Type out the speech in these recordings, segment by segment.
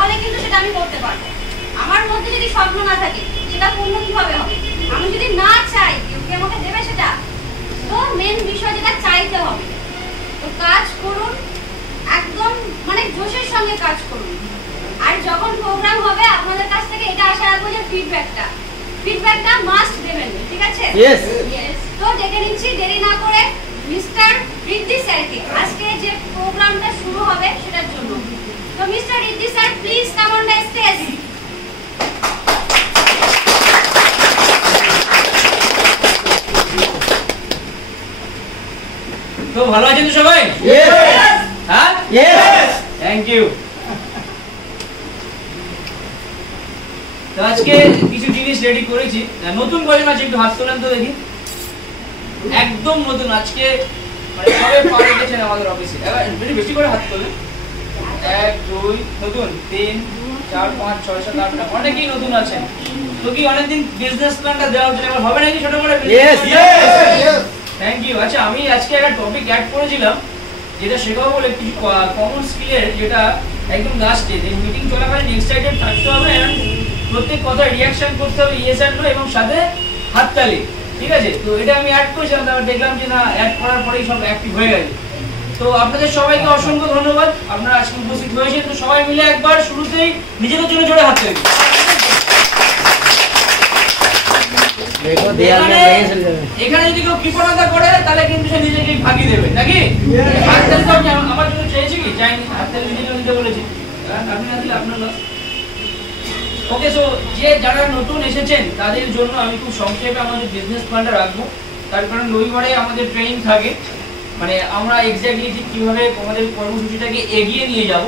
তাহলে কিন্তু সেটা আমি করতে পারবো। আমার মধ্যে যদি স্বপ্ন না থাকে সেটা পূর্ণ কিভাবে হবে? আমি যদি না চাই কেউ কি আমাকে দেবে সেটা? তো মেন বিষয় যেটা চাইতে হবে। তো কাজ করুন, একদম মানে জোশের সঙ্গে কাজ করুন। আর যখন প্রোগ্রাম হবে আপনাদের কাছ থেকে এটা আশা রাখবো যে ফিডব্যাকটা মাস্ট দেবেন, ঠিক আছে? ইয়েস। তো ডেকে নিচ্ছি দেরি না করে মিস্টার রিদ্ধি স্যারকে, আজকে যে প্রোগ্রামটা শুরু হবে সেটার জন্য। তো Mister Riddhi sir, please come on the stage. তো ভালো আছেন তো সবাই? ইয়েস। হ্যাঁ, ইয়েস। Thank you. তো আজকে কিছু জিনিস রেডি করেছি, নতুন কজন আছে একটু হাত তোলেন তো দেখি। একদম নতুন, আজকে মানে সবে পা রেখেছেন আমাদের অফিসে। এবার একটু বেশি করে হাত তোলেন। 1 2 নতুন, 3 4 5 6 7 8 9 অনেকেই নতুন আছেন। তো কি অনেকদিন বিজনেস প্ল্যানটা দেওয়া হচ্ছে, এবার হবে নাকি ছোট করে? ইয়েস। ইয়েস। Thank you. আচ্ছা, আমি আজকে একটা টপিক অ্যাড করেছিলাম যেটা শেখাবো বলে, কিছু কমন স্কিলের, যেটা একদম লাস্টে যে মিটিং চলাকালীন এক্সাইটেড থাকতে হবে, এন্ড প্রত্যেক কথায় রিঅ্যাকশন করতে হবে ইয়েস এন্ড নো, এবং সাথে হাততালি, ঠিক আছে? তো এটা আমি অ্যাড করেছিলাম, তারপর দেখলাম যে না, অ্যাড করার পরেই সব অ্যাক্টিভ হয়ে গেছে। তো আপনাদের সবাইকে অসংখ্য ধন্যবাদ, আপনারা আজকে উপস্থিত হয়েছেন। তো সবাই মিলে একবার শুরুতেই নিজেদের জন্য জোরে হাত তালি। এখানে যদি কেউ কৃপণতা করে তাহলে কিন্তু সে নিজেকে ভাগিয়ে দেবে, নাকি? হাততালি তো আমার জন্য চেয়েছি কি? চাইনি, হাততালি নিজের জন্য দিতে বলেছি। আপনি না দিলে আপনার লস। ওকে, সো যে যারা নতুন এসেছেন তাদের জন্য আমি খুব সংক্ষেপে আমাদের বিজনেস প্ল্যানটা রাখবো। তার কারণ রবিবারে আমাদের ট্রেনিং থাকে, মানে আমরা এক্স্যাক্টলি ঠিক কিভাবে আমাদের কর্মসূচিটাকে এগিয়ে নিয়ে যাব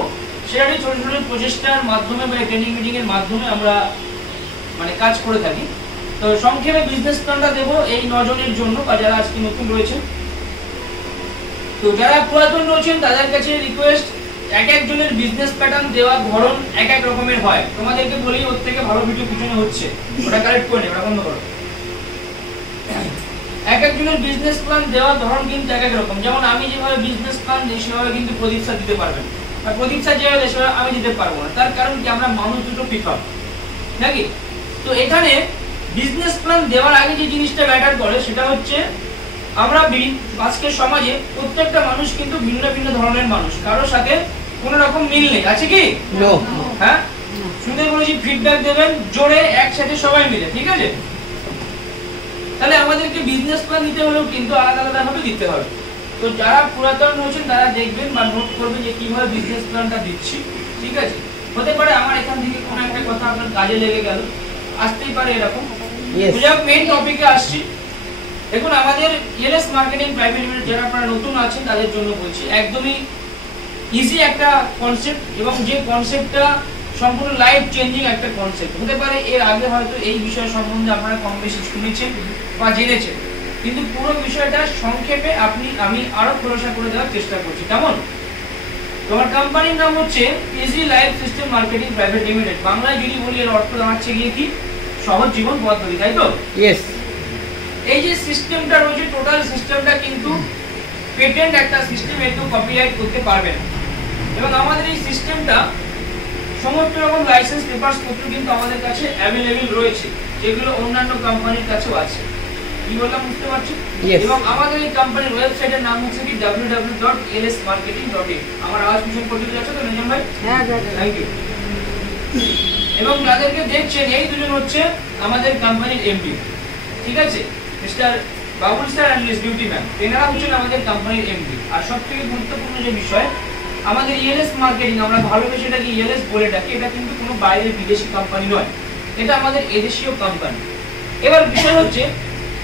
সেটাই ছোট ছোট প্রচেষ্টার মাধ্যমে বা ট্রেনিং মিটিং এর মাধ্যমে আমরা মানে কাজ করে থাকি। তো সংক্ষেপে বিজনেস প্ল্যানটা দেবো এই 9 জনের জন্য, বা যারা আজকে নতুন রয়েছেন। তো যারা পুরাতন রয়েছেন তাদের কাছে রিকোয়েস্ট, এক একজনের বিজনেস প্যাটার্ন দেওয়ার ধরন এক এক রকমের হয়। তোমাদেরকে বলি, ওর থেকে ভালো ভিডিও পিছনে হচ্ছে, ওটা কালেক্ট করে নেবে, ওটা বন্ধ করো। এক একজনের বিজনেস প্ল্যান দেওয়ার ধরন কিন্তু এক এক রকম। যেমন আমি যেভাবে বিজনেস প্ল্যান দিই সেভাবে কিন্তু প্রদীপ স্যার দিতে পারবেন, আর প্রদীপ স্যার যেভাবে দেয় সেভাবে আমি দিতে পারবো না। তার কারণ কি, আমরা মানুষ দুটো পৃথক, নাকি? তো এখানে বিজনেস প্ল্যান দেওয়ার আগে যে জিনিসটা ম্যাটার করে সেটা হচ্ছে, আমরা আজকের সমাজে প্রত্যেকটা মানুষ কিন্তু ভিন্ন ভিন্ন ধরনের মানুষ, কারোর সাথে কোনো রকম মিল নেই, আছে কি? নো। হ্যাঁ, শুনে বলেছি ফিডব্যাক দেবেন জোরে একসাথে সবাই মিলে, ঠিক আছে? তাহলে আমাদেরকে বিজনেস প্ল্যান দিতে হলেও কিন্তু আলাদা আলাদা ভাবে দিতে হবে। তো যারা পুরাতন রয়েছেন তারা দেখবেন বা নোট করবেন যে কিভাবে বিজনেস প্ল্যানটা দিচ্ছি, ঠিক আছে? হতে পারে আমার এখান থেকে কোনো একটা কথা আপনার কাজে লেগে গেল, আসতেই পারে এরকম। বুঝলাম, মেইন টপিকে আসছি। দেখুন, আমাদের ইএলএস মার্কেটিং প্রাইভেট লিমিটেড যারা আপনারা নতুন আছেন তাদের জন্য বলছি, একদমই ইজি একটা কনসেপ্ট, এবং যে কনসেপ্টটা সম্পূর্ণ লাইফ চেঞ্জিং একটা কনসেপ্ট হতে পারে। এর আগে হয়তো এই বিষয় সম্বন্ধে আপনারা কম বেশি শুনেছেন বা জেনেছেন, কিন্তু পুরো বিষয়টা সংক্ষেপে আমি আরো খোলাসা করে দেওয়ার চেষ্টা করছি। কেমন? তোমার কোম্পানির নাম হচ্ছে easy life system marketing private limited. বাংলায় যদি বলি এর অর্থ দাঁড়াচ্ছে গিয়ে কি, সহজ জীবন পদ্ধতি, তাই তো? ইয়েস। এই যে সিস্টেমটা রয়েছে, টোটাল সিস্টেমটা কিন্তু পেটেন্ট একটা সিস্টেম, একটু কপিরাইট করতে পারবে না। এবং আমাদের এই সিস্টেমটা সমস্ত রকম লাইসেন্স পেপারস পত্র কিন্তু আমাদের কাছে অ্যাভেলেবল রয়েছে, যেগুলো অন্যান্য কোম্পানির কাছেও আছে। কি বললাম বুঝতে পারছি? এবং আমাদের এই কোম্পানির ওয়েবসাইটের নাম হচ্ছে কি www.lsmarketing.in। আমার আওয়াজ পিছন পর্যন্ত যাচ্ছে তো নিজাম ভাই? হ্যাঁ, থ্যাংক ইউ। এবং যাদেরকে দেখছেন এই দুজন হচ্ছে আমাদের কোম্পানির এমডি, ঠিক আছে? Mister Babul sir and Miss Beauty ma'am, এনারা হচ্ছেন আমাদের কোম্পানির এমডি। আর সবথেকে গুরুত্বপূর্ণ যে বিষয়, আমাদের ইএলএস মার্কেটিং, আমরা ভালোবেসে এটাকে ইএলএস বলে ডাকি, এটা কিন্তু কোনো বাইরের বিদেশি কোম্পানি নয়, এটা আমাদের এদেশীয় কোম্পানি। এবার বিষয় হচ্ছে,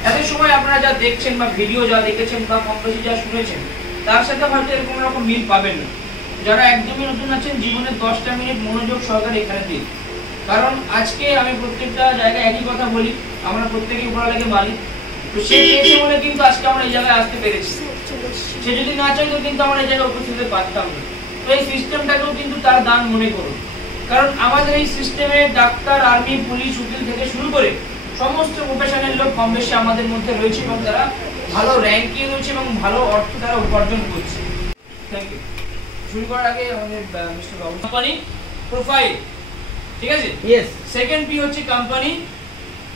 এত সময় আপনারা যা দেখছেন বা ভিডিও যা দেখেছেন বা কম বেশি যা শুনেছেন, তার সাথে হয়তো এরকম রকম মিল পাবেন না। যারা একদমই নতুন আছেন, জীবনের 10টা মিনিট মনোযোগ সহকারে এখানে দিন, কারণ আজকে আমি প্রত্যেকটা জায়গায় একই কথা বলি, আমরা প্রত্যেকেই উপরালাকে মারি। তো সে চেয়েছে বলে কিন্তু আজকে আমরা এই জায়গায় আসতে পেরেছি, সে যদি না চাইতো কিন্তু আমরা এই জায়গায় উপস্থিত হতে পারতাম না। তো এই সিস্টেমটাকেও কিন্তু তার দান মনে করুন, কারণ আমাদের এই সিস্টেমে ডাক্তার, আর্মি, পুলিশ, উকিল থেকে শুরু করে সমস্ত প্রফেশনের লোক কম বেশি আমাদের মধ্যে রয়েছে, এবং তারা ভালো র্যাঙ্কে রয়েছে এবং ভালো অর্থ তারা উপার্জন করছে। Thank you. শুরু করার আগে আমাদের মিস্টার বাবু কোম্পানি প্রোফাইল, ঠিক আছে? ইয়েস। সেকেন্ড পি হচ্ছে কোম্পানি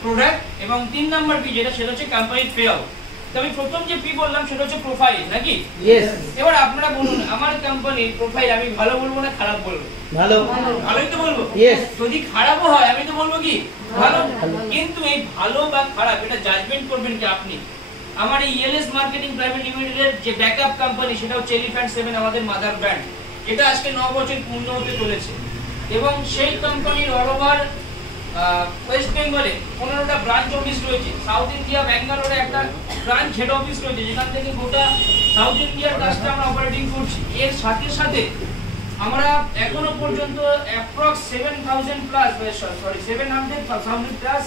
প্রোডাক্ট এবং 3 নাম্বার পি যেটা সেটা হচ্ছে কোম্পানির পে আউট। তবে প্রথম যে পি বললাম সেটা হচ্ছে প্রোফাইল, নাকি? ইয়েস। এবার আপনারা বলুন আমার কোম্পানির প্রোফাইল আমি ভালো বলবো না খারাপ বলবো? ভালো। ভালোই তো বলবো। ইয়েস। যদি খারাপও হয় আমি তো বলবো কি ভালো। কিন্তু এই ভালো বা খারাপ এটা জাজমেন্ট করবেন কি আপনি। আমার এই ইএলএস মার্কেটিং প্রাইভেট লিমিটেডের যে ব্যাকআপ কোম্পানি সেটা হচ্ছে এলিফ্যান্ট 7 আমাদের মাদার ব্র্যান্ড। এটা আজকে 9 বছর পূর্ণ হতে চলেছে এবং সেই কোম্পানির অল ওভার ওয়েস্ট বেঙ্গলে 15টা ব্রাঞ্চ অফিস রয়েছে। সাউথ ইন্ডিয়া ব্যাঙ্গালোরে একটা ব্রাঞ্চ হেড অফিস রয়েছে যেখান থেকে গোটা সাউথ ইন্ডিয়ার কাজটা আমরা অপারেটিং করছি। এর সাথে সাথে আমরা এখনো পর্যন্ত অ্যাপ্রক্স 7,000 প্লাস 700,000 প্লাস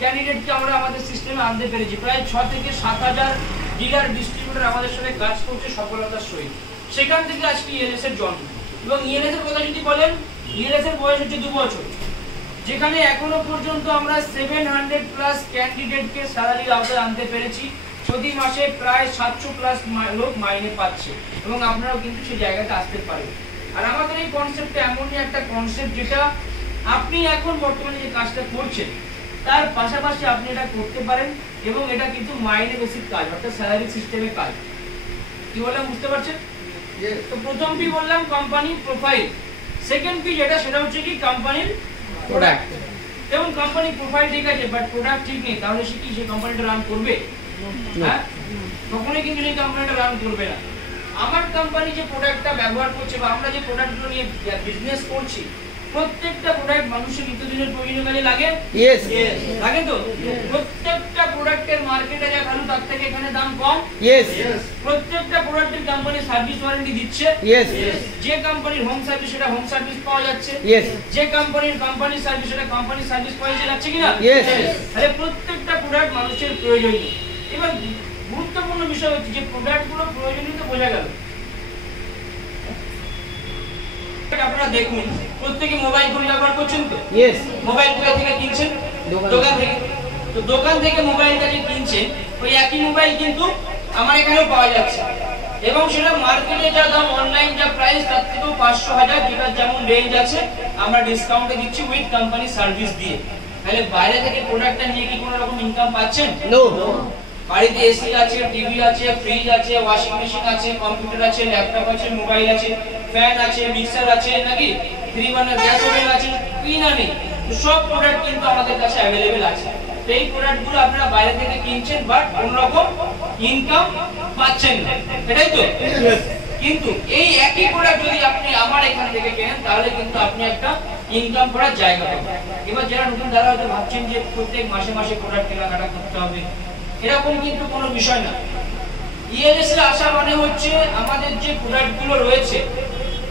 ক্যান্ডিডেটকে আমরা আমাদের সিস্টেমে আনতে পেরেছি। প্রায় 6 থেকে 7,000 ডিলার ডিস্ট্রিবিউটর আমাদের সাথে কাজ করছে সফলতার সহিত। সেখান থেকে আজকে ইএলএস এর জন্ম। এবং ইএলএস এর কথা যদি বলেন, ইএলএস এর বয়স হচ্ছে 2 বছর, যেখানে এখনো পর্যন্ত আমরা 700 প্লাস ক্যান্ডিডেটকে স্যালারি আওতায় আনতে পেরেছি। প্রতি মাসে প্রায় 700 প্লাস লোক মাইনে পাচ্ছে এবং আপনারাও কিন্তু সেই জায়গাতে আসতে পারেন। আর আমাদের এই কনসেপ্টটা এমনই একটা কনসেপ্ট যেটা আপনি এখন বর্তমানে যে কাজটা করছেন তার পাশাপাশি আপনি এটা করতে পারেন এবং এটা কিন্তু মাইনে বেসিক কাজ, অর্থাৎ স্যালারি সিস্টেমের কাজ। কি বললাম বুঝতে পারছেন? তো প্রথম পি বললাম কোম্পানি প্রোফাইল, সেকেন্ড পি যেটা সেটা হচ্ছে কি কোম্পানির প্রোডাক্ট। এবং কোম্পানি প্রোফাইল ঠিক আছে বাট প্রোডাক্ট ঠিক নেই, তাহলে সে কি সেই কোম্পানিটা রান করবে? হ্যাঁ, কখনোই কিন্তু সেই কোম্পানিটা রান করবে না। আমার কোম্পানি যে প্রোডাক্টটা ব্যবহার করছে বা আমরা যে প্রোডাক্টগুলো নিয়ে বিজনেস করছি, প্রত্যেকটা প্রোডাক্ট মানুষের নিত্যদিনের প্রয়োজনীয় কাজে লাগে। ইয়েস। লাগে তো? প্রত্যেকটা প্রোডাক্টের মার্কেটে যা ভ্যালু তার থেকে এখানে দাম কম। ইয়েস। প্রত্যেকটা প্রোডাক্টের কোম্পানি সার্ভিস ওয়ারেন্টি দিচ্ছে। ইয়েস। যে কোম্পানির হোম সার্ভিস সেটা হোম সার্ভিস পাওয়া যাচ্ছে। ইয়েস। যে কোম্পানির কোম্পানি সার্ভিস সেটা কোম্পানি সার্ভিস পাওয়া যাচ্ছে কিনা? ইয়েস। তাহলে প্রত্যেকটা প্রোডাক্ট মানুষের প্রয়োজনীয়। এবার গুরুত্বপূর্ণ বিষয় হচ্ছে যে প্রোডাক্টগুলো প্রয়োজনীয় তো বোঝা গেল। আপনারা দেখুন প্রত্যেকে মোবাইল ফোন ব্যবহার করছেন তো? ইয়েস। মোবাইল কোথা থেকে কিনছেন? দোকান থেকে। তো দোকান থেকে মোবাইলটা যে কিনছেন ওই একই মোবাইল কিন্তু আমার এখানেও পাওয়া যাচ্ছে এবং সেটা মার্কেটে যা দাম অনলাইন যা প্রাইস তার থেকেও 500,000 যেটা যেমন রেঞ্জ আছে আমরা ডিসকাউন্টে দিচ্ছি উইথ কোম্পানি সার্ভিস দিয়ে। তাহলে বাইরে থেকে প্রোডাক্টটা নিয়ে কি কোনো রকম ইনকাম পাচ্ছেন? নো। বাড়িতে এসি আছে, টিভি আছে, ফ্রিজ আছে, ওয়াশিং মেশিন আছে, কম্পিউটার আছে, ল্যাপটপ আছে, মোবাইল আছে, ফ্যান আছে, মিক্সার আছে, নাকি 3 বার্নার গ্যাস ওভেন আছে, কি না নেই? সব প্রোডাক্ট কিন্তু আমাদের কাছে অ্যাভেলেবেল আছে। তো এই প্রোডাক্টগুলো আপনারা বাইরে থেকে কিনছেন বাট কোনো রকম ইনকাম পাচ্ছেন না, এটাই তো? কিন্তু এই একই প্রোডাক্ট যদি আপনি আমার এখান থেকে কেনেন তাহলে কিন্তু আপনি একটা ইনকাম করার জায়গা পাবেন। এবার যারা নতুন যারা হয়তো ভাবছেন যে প্রত্যেক মাসে মাসে প্রোডাক্ট কেনাকাটা করতে হবে, এরকম কিন্তু কোনো বিষয় না। ইএলএস এর আশা মানে হচ্ছে আমাদের যে প্রোডাক্টগুলো রয়েছে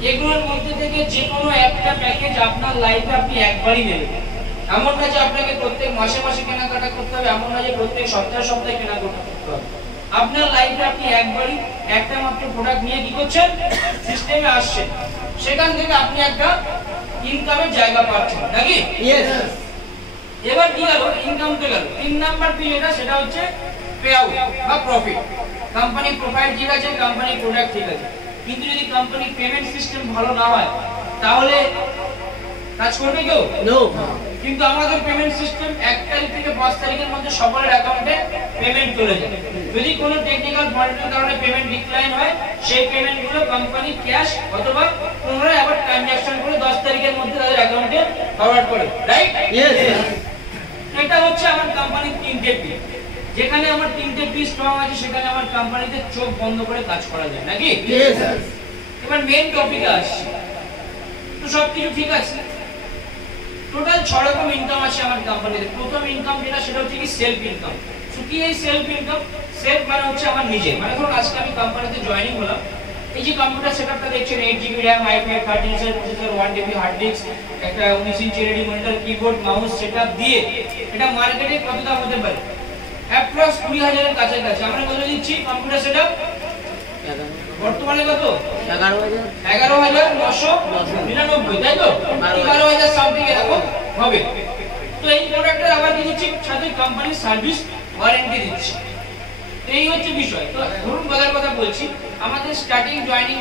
এগুলোর মধ্যে থেকে যে কোনো একটা প্যাকেজ আপনার লাইফে আপনি একবারই নেবেন। এমন না যে আপনাকে প্রত্যেক মাসে মাসে কেনাকাটা করতে হবে, এমন না যে প্রত্যেক সপ্তাহে সপ্তাহে কেনাকাটা করতে হবে। আপনার লাইফে আপনি একবারই একটা মাত্র প্রোডাক্ট নিয়ে কি করছেন? সিস্টেমে আসছেন, সেখান থেকে আপনি একটা ইনকামের জায়গা পাচ্ছেন, নাকি? ইয়েস। এবার কি গেল? ইনকাম তো গেল। 3 নাম্বার পি যেটা সেটা হচ্ছে পে আউট বা প্রফিট। কোম্পানি প্রোফাইল ঠিক আছে, কোম্পানি প্রোডাক্ট ঠিক আছে, কিন্তু যদি কোম্পানি পেমেন্ট সিস্টেম ভালো না হয় তাহলে কাজ করবে কেউ? নো। কিন্তু আমাদের পেমেন্ট সিস্টেম 1 তারিখ থেকে 5 তারিখের মধ্যে সকলের অ্যাকাউন্টে পেমেন্ট চলে যায়। যদি কোনো টেকনিক্যাল ফল্টের কারণে পেমেন্ট ডিক্লাইন হয় সেই পেমেন্টগুলো কোম্পানি ক্যাশ অথবা পুনরায় আবার ট্রানজাকশন করে 10 তারিখের মধ্যে তাদের অ্যাকাউন্টে ফরওয়ার্ড করে, রাইট? ইয়েস। এটা হচ্ছে আমার কোম্পানির 3টে পি। যেখানে আমার 3টে পি স্ট্রং আছে সেখানে আমার কোম্পানিতে চোখ বন্ধ করে কাজ করা যায়, নাকি? ইয়েস। এবার মেইন টপিকে আসছি। তো সবকিছু ঠিক আছে, টোটাল 6 রকম ইনকাম আছে আমার কোম্পানিতে। প্রথম ইনকাম যেটা সেটা হচ্ছে কি সেলফ ইনকাম। তো কি এই সেলফ ইনকাম? সেলফ মানে হচ্ছে আমার নিজে, মানে ধরুন আজকে আমি কোম্পানিতে জয়েনিং হলাম, এই যে কম্পিউটার সেটআপটা দেখছেন 8GB RAM, i5 13 ইঞ্চি প্রসেসর, 1TB হার্ড ডিস্ক, একটা 19 ইঞ্চি LED monitor, keyboard, mouse setup দিয়ে এটা মার্কেটে কত দাম হতে পারে? অ্যাপ্রক্স 20,000 এর কাছাকাছি। আমরা কত দিচ্ছি কম্পিউটার সেটআপ? বর্তমানে কত? 11,999, তাই তো? 11,000 সামথিং এরকম হবে। তো এই প্রোডাক্টের আবার কি দিচ্ছি? সাথে কোম্পানি সার্ভিস ওয়ারেন্টি দিচ্ছি। এই হচ্ছে বিষয়। তো ধরুন বাজার কথা বলছি, আমাদের স্টার্টিং জয়েনিং